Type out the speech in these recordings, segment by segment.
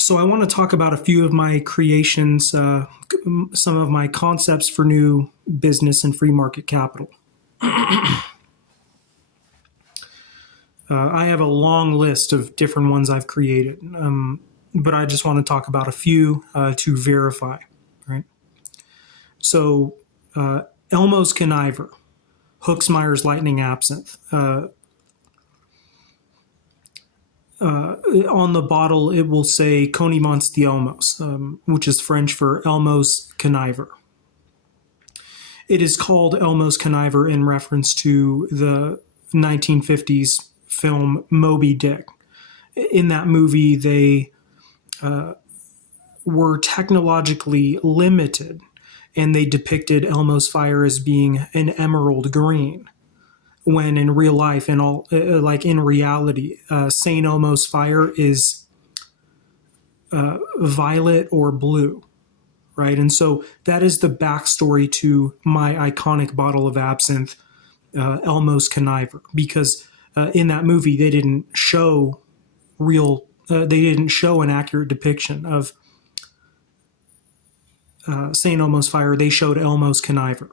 So I want to talk about a few of my creations, some of my concepts for new business and free market capital. I have a long list of different ones I've created, but I just want to talk about a few to verify. Right. So Elmo's Conniver, Hooksmeyer's Lightning Absinthe. On the bottle, it will say Conniver d'Elmos, which is French for Elmo's Conniver. It is called Elmo's Conniver in reference to the 1950s film Moby Dick. In that movie, they were technologically limited, and they depicted Elmo's fire as being an emerald green, when in real life and all like in reality, Saint Elmo's fire is violet or blue, right? And so that is the backstory to my iconic bottle of absinthe, Elmo's Conniver, because in that movie they didn't show an accurate depiction of Saint Elmo's fire. They showed Elmo's Conniver.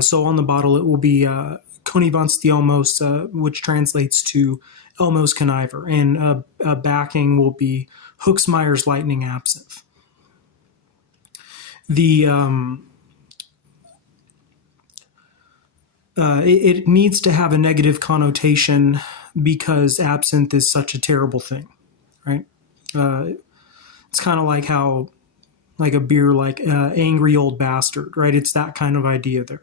So on the bottle, it will be Conniver d'Elmos, which translates to Elmo's Conniver, and a backing will be Hooksmeyer's Lightning Absinthe. It needs to have a negative connotation because absinthe is such a terrible thing, right? It's kind of like how, like a beer like Angry Old Bastard, right? It's that kind of idea there.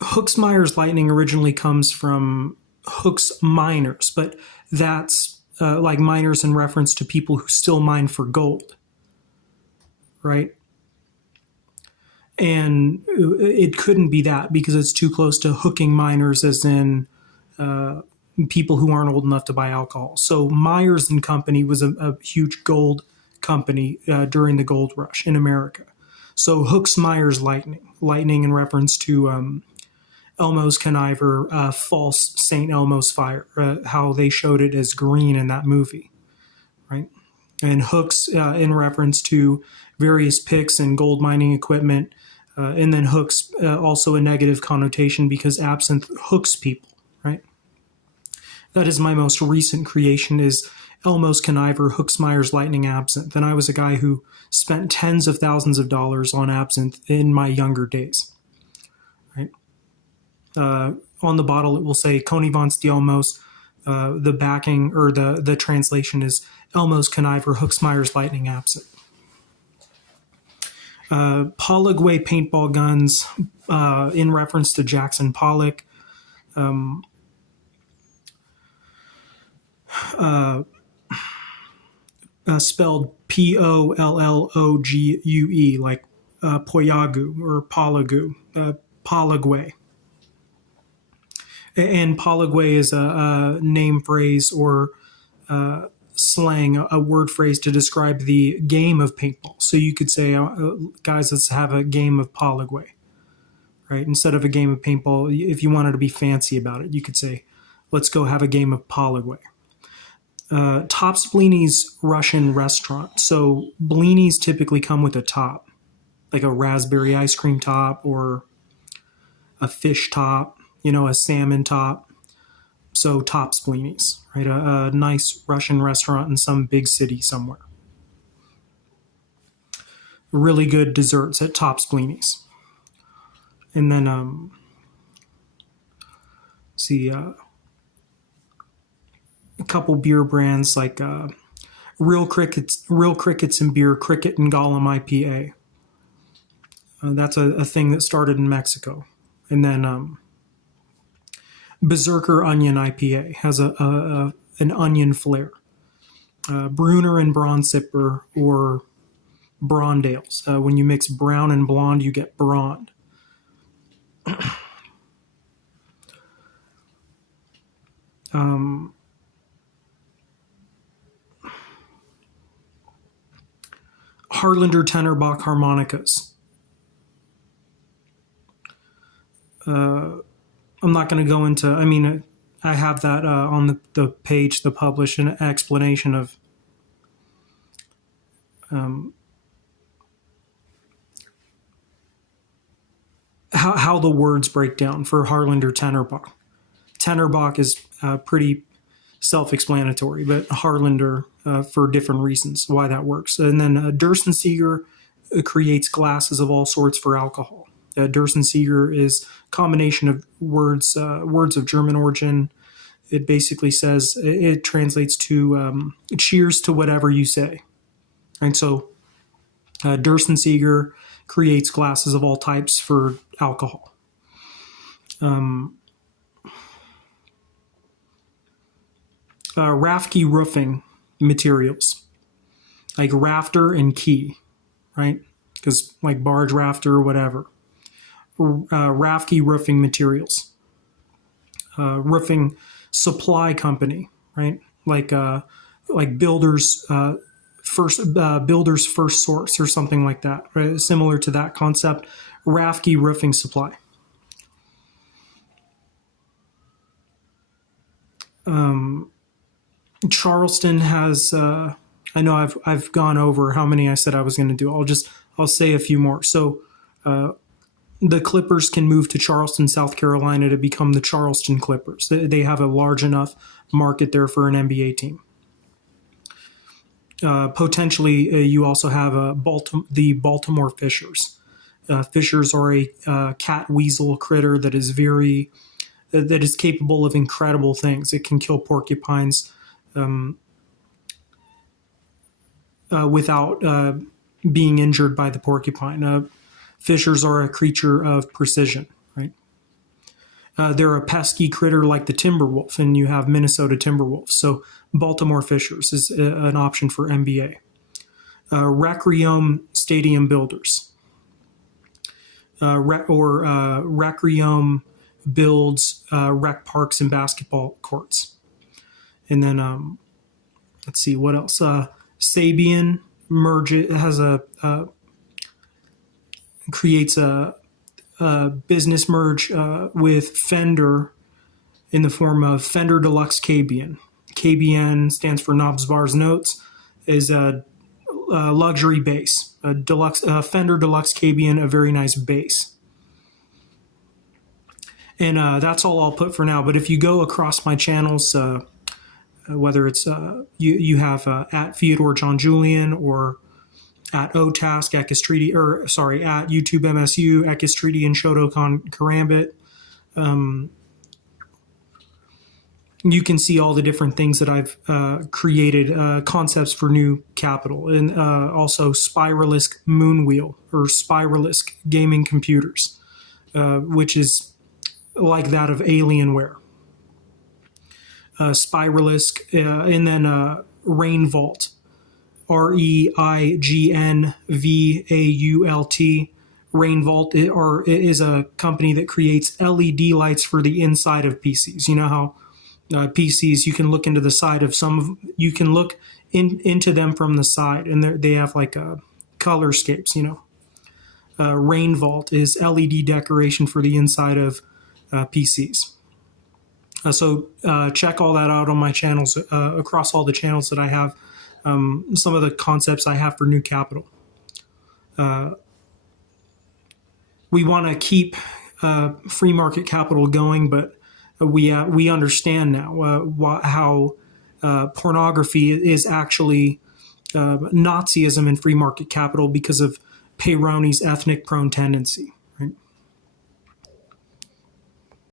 Hooksmeyer's Lightning originally comes from Hooks miners, but that's like miners in reference to people who still mine for gold, right? And it couldn't be that because it's too close to hooking miners, as in people who aren't old enough to buy alcohol. So Myers and Company was a huge gold company during the gold rush in America. So Hooksmeyer's lightning in reference to Elmo's Conniver, false St. Elmo's fire, how they showed it as green in that movie, right? And hooks in reference to various picks and gold mining equipment, and then hooks also a negative connotation because absinthe hooks people, right? That is my most recent creation, is Elmo's Conniver, Hooksmeyer's Lightning Absinthe. And I was a guy who spent tens of thousands of dollars on absinthe in my younger days. Right? On the bottle, it will say Conniver d'Elmos. The backing or the translation is Elmo's Conniver, Hooksmeyer's Lightning Absinthe. Polygway paintball guns in reference to Jackson Pollock. Spelled Pollogue, like Poyagu or Polygoo, Polygway. And Polygway is a name phrase or slang, a word phrase to describe the game of paintball. So you could say, guys, let's have a game of Polygway, right? Instead of a game of paintball, if you wanted to be fancy about it, you could say, let's go have a game of Polygway. Top's Blini's Russian restaurant. So blinis typically come with a top, like a raspberry ice cream top or a fish top, a salmon top. So Top's Blinis, right? A nice Russian restaurant in some big city somewhere. Really good desserts at Top's Blinis. And then, a couple beer brands like Real Crickets and Beer, Cricket and Gollum IPA. That's a thing that started in Mexico. And then Berserker Onion IPA has an onion flair. Bruner and Braun Sipper or Brondales. When you mix brown and blonde, you get Brond. Harlander Tenorbock harmonicas. I'm not going to go into, I have that on the page, the publish, an explanation of how the words break down for Harlander Tennerbach. Tennerbach is pretty self-explanatory, but Harlander for different reasons why that works. And then Dursenseger creates glasses of all sorts for alcohol. Dursenseger is a combination of words of German origin. It basically says, it translates to cheers to whatever you say. And so Dursenseger creates glasses of all types for alcohol. Rafke roofing materials, like rafter and key, right? Because like barge rafter or whatever. Rafke roofing materials. Roofing supply company, right? Like builders first source or something like that, right? Similar to that concept. Rafke roofing supply. Charleston has I know I've gone over how many I said I was going to do. I'll say a few more. So the Clippers can move to Charleston, South Carolina to become the Charleston Clippers. They have a large enough market there for an NBA team. Potentially, you also have the Baltimore Fishers. Fishers are a cat weasel critter that is capable of incredible things. It can kill porcupines without being injured by the porcupine. Fishers are a creature of precision, right? They're a pesky critter like the timberwolf, and you have Minnesota timberwolves. So Baltimore Fishers is an option for NBA. Recriome Stadium Builders. Recriome builds rec parks and basketball courts. And then, let's see, what else? Sabian creates a business merge with Fender in the form of Fender Deluxe KBN. KBN stands for Knobs, Bars, Notes, is a luxury bass. Fender Deluxe KBN, a very nice bass. And that's all I'll put for now. But if you go across my channels, whether it's you have at Feodor John Julian or at Otask, Ekistridi, at YouTube MSU, Ekistridi and Shotokan Karambit. You can see all the different things that I've created, concepts for new capital, and also Spiralisk Moonwheel or Spiralisk gaming computers, which is like that of Alienware. Spiralisk, and then Rain Vault. REIGNVAULT. Rain Vault is a company that creates LED lights for the inside of PCs. You know how PCs, you can look into the side of you can look into them from the side, and they have like colorscapes, Rain Vault is LED decoration for the inside of PCs. So check all that out on my channels, across all the channels that I have. Some of the concepts I have for new capital. We want to keep free market capital going, but we understand now how pornography is actually Nazism in free market capital because of Peyronie's ethnic prone tendency.